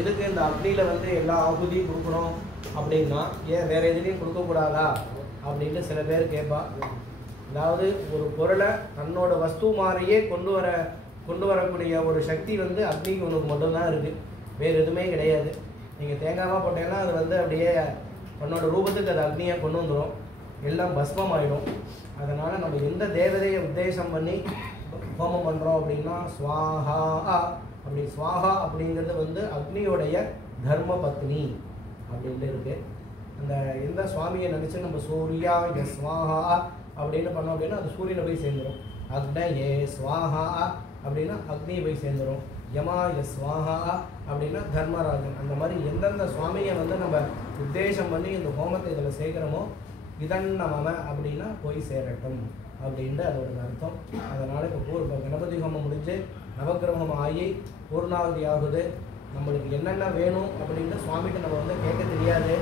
எதுக்கு இந்த அக்னியில் வந்து எல்லா ஆகுதியும் கொடுக்கணும் அப்படின்னா ஏன் வேறு எதுலேயும் கொடுக்கக்கூடாதா அப்படின்ட்டு சில பேர் கேட்பா. அதாவது ஒரு பொருளை தன்னோட வஸ்து மாதிரியே கொண்டு வரக்கூடிய ஒரு சக்தி வந்து அக்னிக்கு உனக்கு மட்டும்தான் இருக்குது, வேறு எதுவுமே கிடையாது. நீங்கள் தேங்காய் போட்டீங்கன்னா அது வந்து அப்படியே தன்னோட ரூபத்துக்கு அது அக்னியை கொண்டு வந்துடும், எல்லாம் பஸ்மம் ஆகிடும். அதனால் நம்ம எந்த தேவதையை உத்தேசம் பண்ணி ஹோமம் பண்ணுறோம் அப்படின்னா ஸ்வாஹா அப்படி. ஸ்வாஹா அப்படிங்கிறது வந்து அக்னியோடைய தர்ம பத்னி அப்படின்ட்டு இருக்குது. அந்த எந்த சுவாமியை நினச்சி நம்ம சூர்யா ய ஸ்வாஹா அப்படின்னு பண்ணோம் அப்படின்னா அது சூரியனை போய் சேர்ந்துடும். அக்னயே ஸ்வாஹா அப்படின்னா அக்னியை போய் சேர்ந்துடும். யமா ய ஸ்வாஹா அப்படின்னா தர்மராஜன். அந்த மாதிரி எந்தெந்த சுவாமியை வந்து நம்ம உத்தேசம் பண்ணி இந்த ஹோமத்தை இதில் சேர்க்குறோமோ இதன்னம அப்படின்னா போய் சேரட்டும் அப்படின்ட்டு அதோட அர்த்தம். அதனால் இப்போ கணபதி ஹோமம் முடிஞ்சு நவக்கிரகம் ஆகி பூர்ணாவதி ஆகுது. நம்மளுக்கு என்னென்ன வேணும் அப்படின்னு சுவாமிக்கு நம்ம வந்து கேட்க தெரியாது.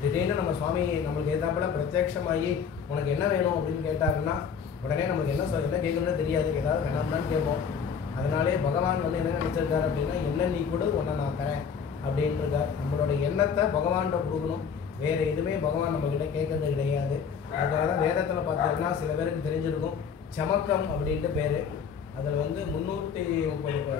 திடீர்னு நம்ம சுவாமி நம்மளுக்கு ஏதாப்புல பிரத்யட்சமாகி உனக்கு என்ன வேணும் அப்படின்னு கேட்டாருன்னா உடனே நமக்கு என்ன கேட்கணும்னு தெரியாது, ஏதாவது வேணாம்னான்னு கேட்போம். அதனாலே பகவான் வந்து என்ன நினச்சிருக்காரு அப்படின்னா என்ன நீ கூட உன்னை நான் தரேன் அப்படின்ட்டுருக்கார். நம்மளோட எண்ணத்தை பகவான்கிட்ட கொடுக்கணும், வேறு எதுவுமே பகவான் நம்மக்கிட்ட கேட்கறது கிடையாது. அதுக்காக தான் வேதத்தில் பார்த்தீங்கன்னா சில பேருக்கு தெரிஞ்சிருக்கும் சமக்கம் அப்படின்ட்டு பேர். அதில் வந்து 330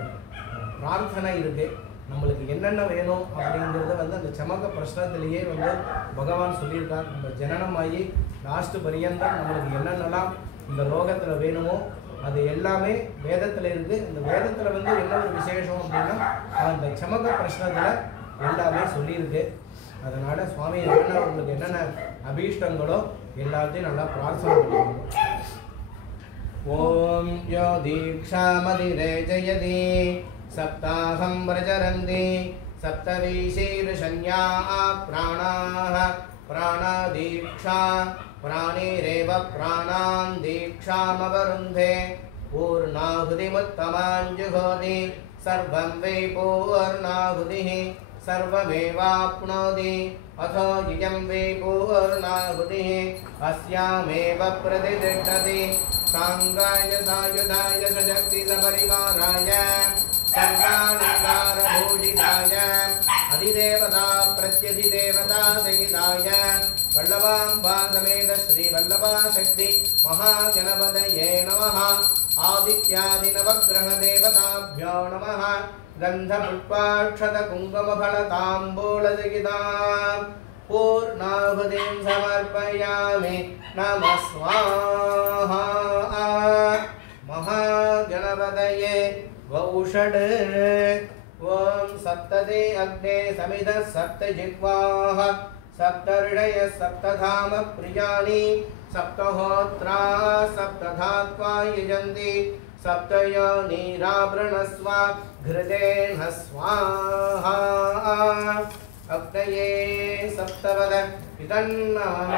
பிரார்த்தனை இருக்குது. நம்மளுக்கு என்னென்ன வேணும் அப்படிங்கிறத வந்து அந்த சமக்க பிரஷ்னத்திலேயே வந்து பகவான் சொல்லியிருக்கார். நம்ம ஜனனமாகி லாஸ்ட்டு பரியந்தம் நம்மளுக்கு என்னென்னலாம் இந்த லோகத்தில் வேணுமோ அது எல்லாமே வேதத்தில் இருக்குது. இந்த வேதத்தில் வந்து என்ன ஒரு விசேஷம் அப்படின்னா அந்த சமக்க பிரஷ்னத்தில் எல்லாமே சொல்லியிருக்கு. அதனால் சுவாமி என்னென்ன உங்களுக்கு என்னென்ன அபீஷ்டங்களோ எல்லாத்தையும் நல்லா பிரார்த்தனை பண்ணிக்கணும். ஓம் யோ தீக்ஷாமதிரே ஜயதி சப்தாஹம் பிரஜரந்தி சப்தவீசீர்ஷன்யா பிராணாः பிராணதீக்ஷா பிராணிரேவ பிராணான் தீக்ஷாமவருந்தே பூர்ணாஹுதிமுத்தமாஞ்சுஹோதி சர்வம் வை பூர்ணாஹுதிः सर्वमेवाप्नोति अथो इयं वे पूर्णाहुतिः अस्यामेव प्रतिष्ठति साङ्गाय सायुधाय सशक्ति सपरिवाराय सर्वालङ्कारभूषिताय अधिदेवता प्रत्यधिदेवता सहिताय वल्लभाम्बा समेत श्रीवल्लभा शक्ति महागणपतये नमः। आदित्यादिनवग्रहदेवताभ्यो नमः। गन्धपुष्पाक्षतकुङ्कुमफलताम्बूलसहितां पूर्णाहुतिं समर्पयामि। नमः स्वाहा। महागणपतये वौषड् ॐ सप्तदे अग्ने समिधः सप्तजिह्वाः सप्तर्षयः सप्तधाम प्रियाणि सप्तहोत्रा सप्तधात्वा यजन्ति सप्तयोनिरावृणस्व घृतेन स्वाहा। अग्नये सप्तपद इदन्नमः।